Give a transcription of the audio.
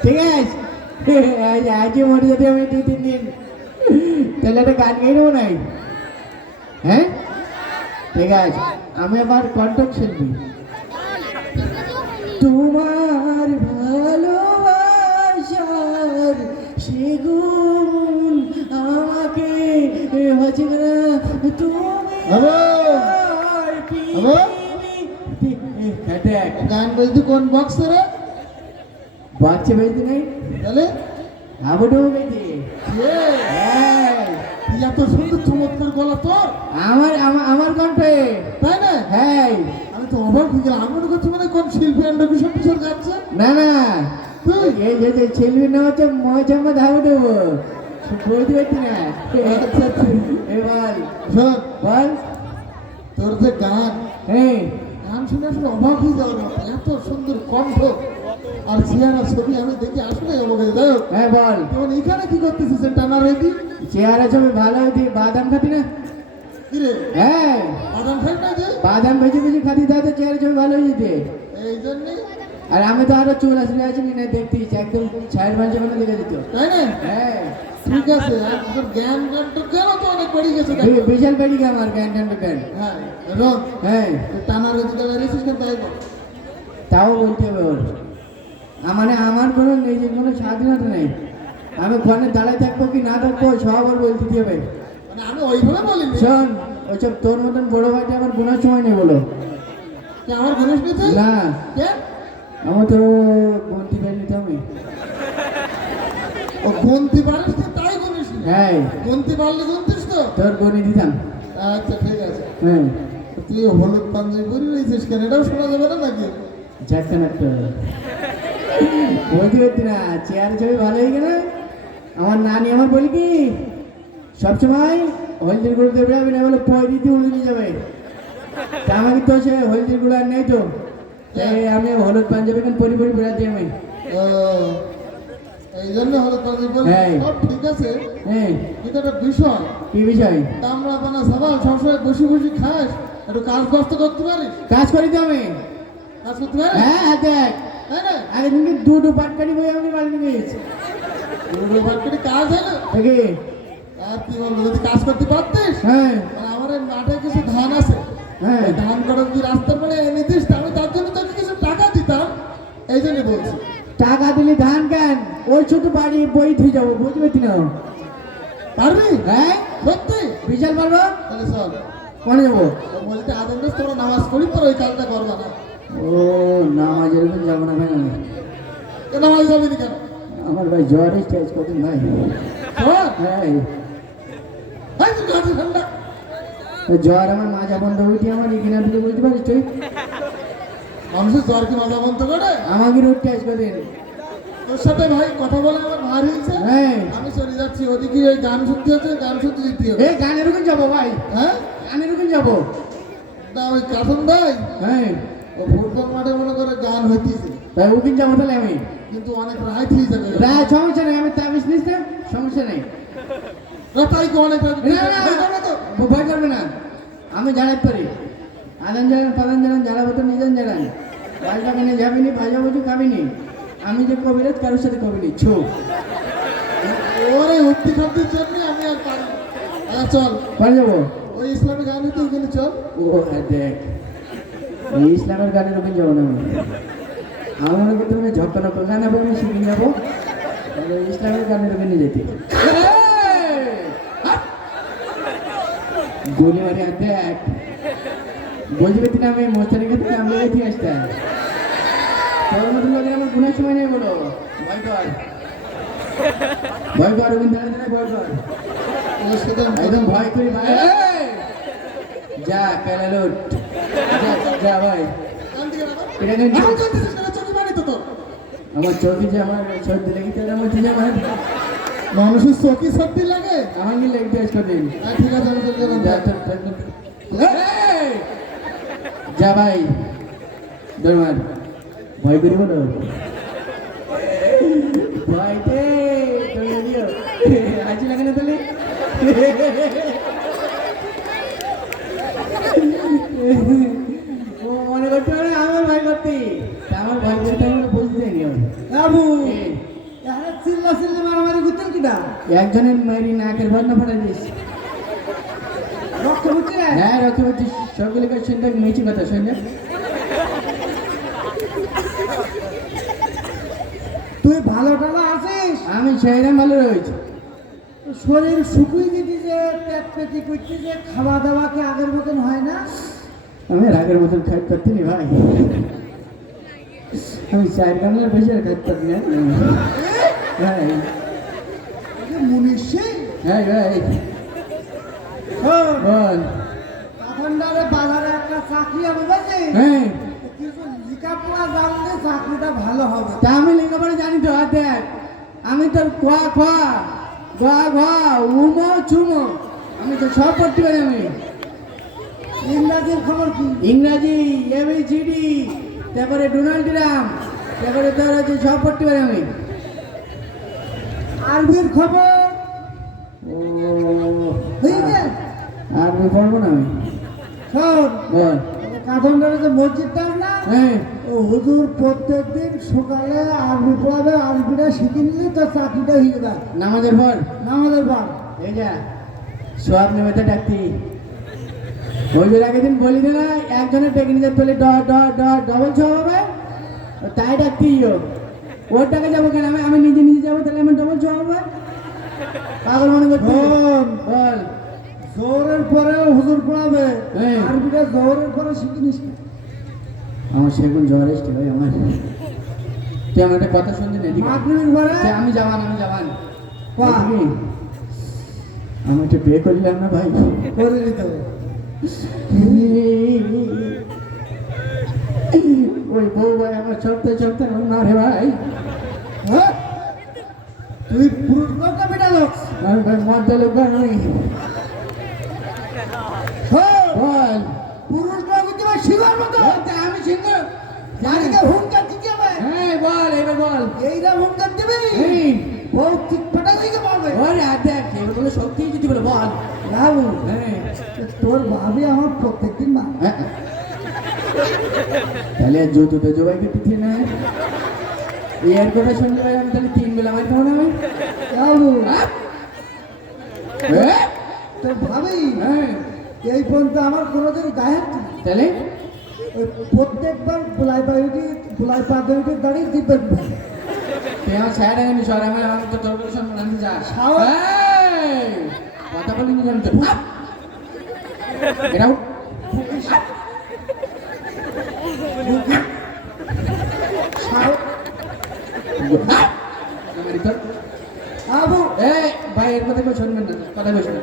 ঠিক আছে। আজ আজই মরে যেতে আমি দু তিন দিন তাহলে একটা গান গাই নেব নাই হ্যাঁ? ঠিক আছে। আমি আবার কন্ট্যাক্ট শিল্পী। তোমার ভালোবাসার সেগুন আমাকে হচ্ছে না তুমি হ্যাঁ, গান বলতে কোন বক্স রে বাচ্চা বেঁধে নেই তাহলে এ, তুই এত সুন্দর চমৎকার গলা তোর আমার আমার আমার কণ্ঠে তাই না হ্যাঁ আমি তো অবাক হয়ে গেলাম আমি মনে করছি মানে কোন শিল্পী অ্যান্ড্রকিশন কিশোর গাচ্ছে না না তুই এই যে যে ছেলবি না হচ্ছে মজাম্মদ হাবুডু বলতে পারছি না আচ্ছা। এবার শোন বল তোর যে গান হ্যাঁ গান শুনে আসলে অবাক হয়ে যাওয়ার মতো এত সুন্দর কণ্ঠ আর চেহারা ছবি আমি দেখি আসলে অবাক হয়ে হ্যাঁ বল। এখানে কি করতেছিস টানা রেডি? চেহারা ছবি ভালো হইতে বাদাম খাতি না? হ্যাঁ। বাদাম খাই না যে? বাদাম ভেজে ভেজে খাতি তাহলে চেহারা ছবি ভালো হয়ে যেতে এই জন্যে? আর আমি তো আরও চুল আসলে আছে না দেখতেই একদম ছায়ের মাঝে মানে দেখে দিত তাই না? হ্যাঁ। ঠিক আছে তোর জ্ঞান জ্ঞান তো তো অনেক বেড়ে গেছে বিশাল বেড়ি আমার জ্ঞান জ্ঞান জ্ঞান হ্যাঁ রং হ্যাঁ। টানা রেডি গেলে রেসিস কেন তাই তাও বলতে হবে ওর। মানে আমার কোনো নিজের কোনো স্বাধীনতা নেই। আমি ঘরে দাঁড়ায় থাকব কি না থাকব সব ওর বলতে দিতে হবে। মানে আমি ওইভাবে বলিনি। শোন ওইসব তোর মতন বড় ভাইটা আমার গোনার সময় নেই বলো। আমার নিতে না। কে? আমার তো গন্তি নিতে হবে। ও গন্তি পারিস না তাই গণেশ হ্যাঁ। গন্তি পারলে গন্তিস তো? তোর গনি দিতাম। আচ্ছা ঠিক আছে। হ্যাঁ। তুই হলুদ পাঞ্জাবি পরে রয়েছিস কেন? এটাও শোনা যাবে না নাকি? ঝাটকা নাটকা বলতে পারতি না চেয়ার ছবি ভালো হয়ে গেলে? আমার নানি আমার বলি কি সবসময় হলদির গুঁড়ো দেবে আমি না বলে পয় দিতে উড়ে যাবে। তা আমাকে তো সে হলদির গুঁড়ো আর নেই তো। আমি হলুদ পাঞ্জাবি কেন পরি পরি বেড়াচ্ছি আমি ও, এই জন্য হলুদ পাঞ্জাবি পরে। হ্যাঁ। সব ঠিক আছে। হ্যাঁ। কিন্তু একটা বিষয়। কি বিষয়? কামড়া পানা সাবাল সবসময় বসে বসে খাস একটু কাজ কষ্ট করতে পারিস? কাজ করি তো আমি। কাজ করতে পারিস? হ্যাঁ হ্যাঁ দেখ। তাই না আগে দিনকে দুটো পাটকারি বই আমি বাড়িতে গিয়েছি দুটো বাটকারি কাজ হয় না? দেখি আর কি বলব যদি কাজ করতে পারতিস হ্যাঁ। আমার মাঠে কিছু ধান আছে। হ্যাঁ। ধান কটা যদি রাস্তার পরে এনে দিস তাহলে তার জন্য তোকে কিছু টাকা দিতাম। এই জন্য বলছি। টাকা দিলে ধান কেন? ওই ছোট বাড়ি বই থুই যাব বুঝতে পারছি না পারবি? হ্যাঁ। সত্যি? বিশাল পারব? তাহলে চল। কোনে যাব? বলতে আদম তোমরা নামাজ পড়ি পর ওই কাজটা করবা না। ও নামাজ এরকম যাব না আমি? কেন নামাজ যাবি কেন? আমার ভাই জ্বর স্টেজ কদিন ভাই। হ্যাঁ। জ্বর আমার মাজা বন্ধ হইতে আমার এখানে দিকে বুঝতে পারিস তুই? মানুষের জ্বর কি মজা বন্ধ করে? আমাকে উঠতে আস কদিন। তোর সাথে ভাই কথা বলে আমার ভার হয়েছে হ্যাঁ। আমি চলে যাচ্ছি ওদিকে ওই গান শুনতে হচ্ছে গান শুনতে যেতে হবে। এই গানের ওখানে যাব ভাই। হ্যাঁ? গানের ওখানে যাব। না ওই কার্টুন দেয় হ্যাঁ। ও ফুটবল মাঠে মনে করে গান হইতেছে। তাই যাব তাহলে আমি। কিন্তু অনেক রাইট যাবে রায় সমস্যা নেই আমি তাবিজ সমস্যা নেই। কো অনেক ভয় করবে না। আমি জানাতে পারি। আদান জানান পাদান জানান জানাব তো নিজেন জানান। বাস বাগানে যাবিনি ভাজা বুঝু খাবিনি আমি যে কবিরাজ কারোর সাথে কবিনি ছো। ওরে উঠতি খাদ্যের জন্য আমি আর পারি হ্যাঁ চল। পারে যাব। ওই ইসলামী গান ওখানে চল। ও হ্যাঁ দেখ। ইসলামের গানের ওখানে যাব না। আমি মনে করতে হবে ঝক্কা নক্কা গান হবে আমি শিখে যাব ইসলামের গানের ওখানে যেতে। গোলি মারি আর দেখ। না আমি মোস্তানের কাছে আমি লেগে আসতে তোর মতন লোকের আমার গুণের সময় নেই বলো। ভয় কর ভয় কর ভয় কর আমি একদম ভয় করি ভাই! যা পেলা লোট। যা, ভাই। এটা কেন এখন চলতেছিস কেন? চোখে পানি তো তোর। আমার চোখে যে আমার সর্দি লেগেছে আর আমার যে আমার মানুষের চোখে সর্দি লাগে। আমার কি লেগতে আসতে দিন হ্যাঁ, ঠিক আছে আমি চলে গেলাম যা ভাই। দরবার ভয় করি বলো ভয় দে তোমরা দিও আজ লাগে না তাহলে ও মনে করতে পারে আমার ভয় করতে। আমার ভয় করতে আমরা বুঝতে নি বাবু এই চিল্লা চিল্লি মারামারি করতেন কিনা? একজনের মেয়েরই নাকের বন্ধ ফাটাই দিয়েছে রক্ত হচ্ছে হ্যাঁ রক্ষে বলছি সকলকে শুনতে মিছি কথা শুনলে তুই ভালো টালা আছিস? আমি সেইরকম ভালো রয়েছি। শরীর শুকুই দিবি যে পেট পেটি করছি যে খাওয়া দাওয়া কি আগের মতন হয় না? আমি রাগের মতন খাই করতে নি ভাই। আমি চার গামলার বেশি আর খাই করতে না। হ্যাঁ মুনিশ সিং। হ্যাঁ ভাই। বল। বাজারে একটা চাকরি হবে বুঝলি? হ্যাঁ। কিছু লেখাপড়া জানলে চাকরিটা ভালো হবে। তা আমি লেখাপড়া জানি তো দেখ আমি তোর কোয়া খোয়া। গোয়া ঘোয়া উমো চুমো। আমি তো সব করতে পারি আমি। ইংরাজির খবর কি? ইংরাজি এবিসিডি তারপরে ডোনাল্ড ট্রাম্প তারপরে তোর হচ্ছে সব পড়তে পারি আমি আরবির খবর? ও আরবি পড়ব না আমি। শোন বল। কাঠান্ডারে যে মসজিদটা না হ্যাঁ। ও হুজুর প্রত্যেকদিন সকালে আরবি পড়াবে আরবিটা শিখে নিলে তোর চাকরিটা হয়ে যাবে। নামাজের পর? নামাজের পর। এই যা সব নেমেতে ডাকতি। ওই আগের দিন বলি না একজনের টেকনিকের পেলে ড ড ড ডবল ছ হবে। তাই ডাকতি ও। ওর টাকা যাব কেন? আমি আমি নিজে নিজে যাব তাহলে আমার ডবল ছ হবে। পাগল মনে করছি বল। জোরের পরেও হুজুর পড়াবে। আরবিটা জোরের পরে শিখে নিস। আমার সেগুন জ্বর এসছে ভাই আমার। তুই আমার একটা কথা শুনতে না মাগরিবের আমি যাবান আমি যাবান? আমি একটা বিয়ে করলাম না ভাই। করে হবে ওই বউ ভাই আমার চলতে চলতে না মারে ভাই। হ্যাঁ? তুই পুরুষ লোক বেটা লোক? ভাই মদ্দা লোক তাহলে জুতো তো জবাইকে দিতে না? এর কথা শুনলে ভাই আমি তাহলে তিন বেলা মার না আমি বাবু। হ্যাঁ? হ্যাঁ? ভাবি হ্যাঁ। এই পর্যন্ত আমার কোনোদিন গায়ে তাহলে? প্রত্যেকবার গোলাই পাউডি গোলাই পাউডি দাঁড়িয়ে দিবেন আমার ছায়া আমি সর আমি আমি তো তোর যা। কথা বলিনি তো। এটা উঠ। আপ! আমারই তো- আবু এই, ভাই এর কথা কেউ শুনবেন না কথা কইস না।